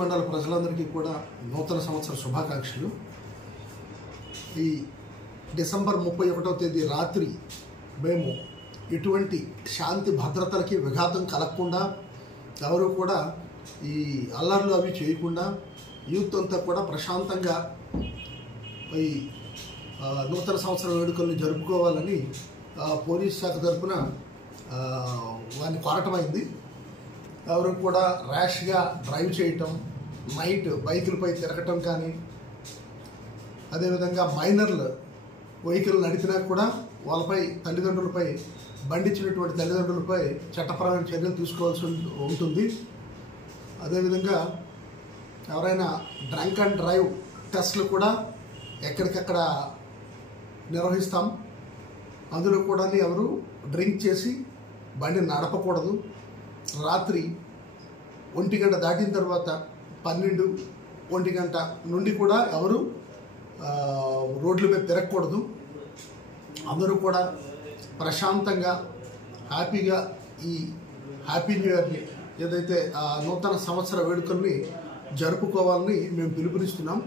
మండల ప్రజలందరికీ కూడా నూతన సంవత్సర శుభాకాంక్షలు. ఈ డిసెంబర్ 31వ తేదీ రాత్రి మేము ఎటువంటి శాంతి భద్రతలకి విఘాతం కలగకుండా, ఎవరు కూడా ఈ అల్లర్లు అవి చేయకుండా యూత్ అంతా కూడా ప్రశాంతంగా ఈ నూతన సంవత్సర వేడుకల్ని జరుపుకోవాలని పోలీస్ శాఖ తరఫున వారిని కోరటమైంది. ఎవరు కూడా ర్యాష్గా డ్రైవ్ చేయటం, నైట్ బైకులపై తిరగటం కానీ, అదేవిధంగా మైనర్లు వెహికల్ నడిపినా కూడా వాళ్ళపై తల్లిదండ్రులపై బండిచ్చినటువంటి తల్లిదండ్రులపై చట్టపరమైన చర్యలు తీసుకోవాల్సి ఉంటుంది. అదేవిధంగా ఎవరైనా డ్రంక్ అండ్ డ్రైవ్ టెస్టులు కూడా ఎక్కడికక్కడ నిర్వహిస్తాం. అందులో కూడా ఎవరు డ్రింక్ చేసి బండి నడపకూడదు. రాత్రి 1 గంట దాటిన తర్వాత 12, 1 గంట నుండి కూడా ఎవరు రోడ్ల మీద తిరగకూడదు. అందరూ కూడా ప్రశాంతంగా హ్యాపీగా ఈ హ్యాపీ న్యూ ఇయర్ని ఏదైతే నూతన సంవత్సర వేడుకల్ని జరుపుకోవాలని మేము పిలుపునిస్తున్నాం.